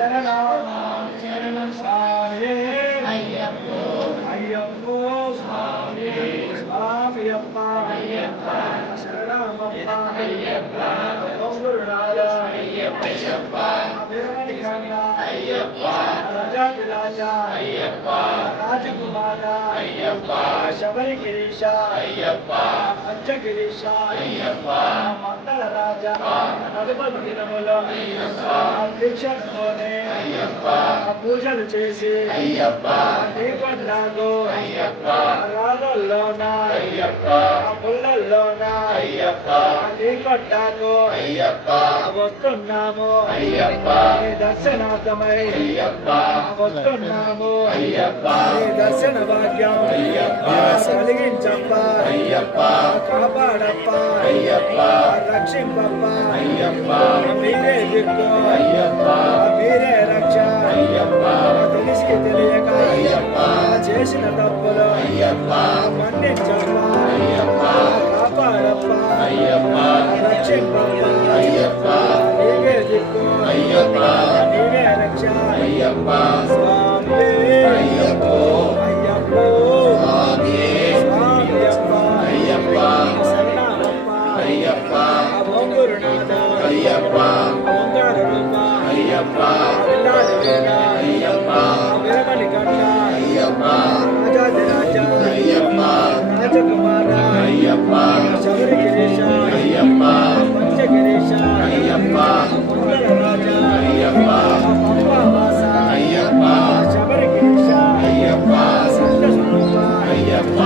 శరణం స్వామి అయ్యప్పో అయ్యప్పో స్వామి స్వామియప్ప అయ్యప్ప శరణమప్ప అయ్యప్ప ఓం గురునాథ అయ్యప్ప వీరమణికంఠ అయ్యప్ప రాజాధిరాజ అయ్యప్ప రాజకుమార అయ్యప్ప శబరి గిరీశ అయ్యప్ప పంచగిరీశ అయ్యప్ప మండల రాజ నలుబడి దినములో అయ్యప్ప దీక్షతోనే అయ్యప్ప పూజలు చేసి అయ్యప్ప దీపంలాగో అయ్యప్ప రాళ్ళల్లోన అయ్యప్ప పుల్లల్లోన అయ్యప్ప దీపట్టాగో అయ్యప్ప వస్తున్నాము అయ్యప్ప నీ దర్శనార్థమై అయ్యప్ప వస్తున్నాము అయ్యప్ప నీ దర్శన భాగ్యం అయ్యప్ప కలిగించప్ప అయ్యప్ప కాపాడప్ప అయ్యప్ప రక్షింపప్ప అయ్యప్ప మీరే దిక్కు అయ్యప్ప మీరే రక్ష అయ్యప్ప తెలిసి తెలియక అయ్యప్ప చేసిన తప్పులు అయ్యప్ప మన్నించప్ప అయ్యప్ప కాపాడప్ప అయ్యప్ప రక్షింపప్ప అయ్యప్ప నీవే దిక్కు అయ్యప్ప నీవే రక్ష అయ్యప్ప స్వామి అయ్యప్పో అయ్యప్పో స్వామి స్వామియప్ప అయ్యప్ప శరణమప్ప అయ్యప్ప ఓం గురునాథ అయ్యప్ప ఓంకార రూప అయ్యప్ప విల్లాది వేద అయ్యప్ప వీరమణికంఠ అయ్యప్ప రాజాధిరాజ అయ్యప్ప రాజకుమార అయ్యప్ప శబరి గిరీశ అయ్యప్ప పంచగిరీశ అయ్యప్ప మండల రాజ అయ్యప్ప పంపావాస అయ్యప్ప శబరి గిరీశ అయ్యప్ప సంత స్వరూప అయ్యప్ప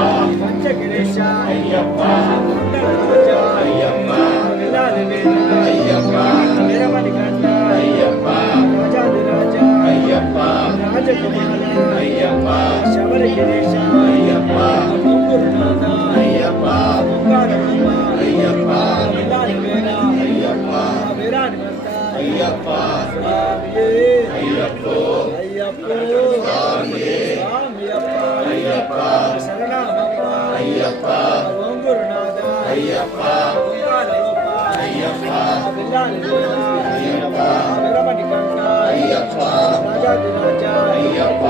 పంచగిరీశ అయ్యప్ప మండల రాజ అయ్యప్ప విల్లాది వేద అయ్యప్ప వీరమణికంఠ అయ్యప్ప రాజాధిరాజ అయ్యప్ప రాజకుమార అయ్యప్ప శబరి గిరీశ అయ్యప్ప గురునాథ అయ్యప్ప ఓంకార రూప అయ్యప్ప విల్లాది వేద అయ్యప్ప వీరాధిపత అయ్యప్ప స్వామి అయ్యప్పో అయ్యప్పో స్వామి స్వామియప్ప అయ్యప్ప శరణమప్ప అయ్యప్ప ఓం గురునాథ అయ్యప్ప ఓంకార రూప అయ్యప్ప విల్లాది వేద అయ్యప్ప వీరమణికంఠ అయ్యప్ప రాజాధిరాజ అయ్యప్ప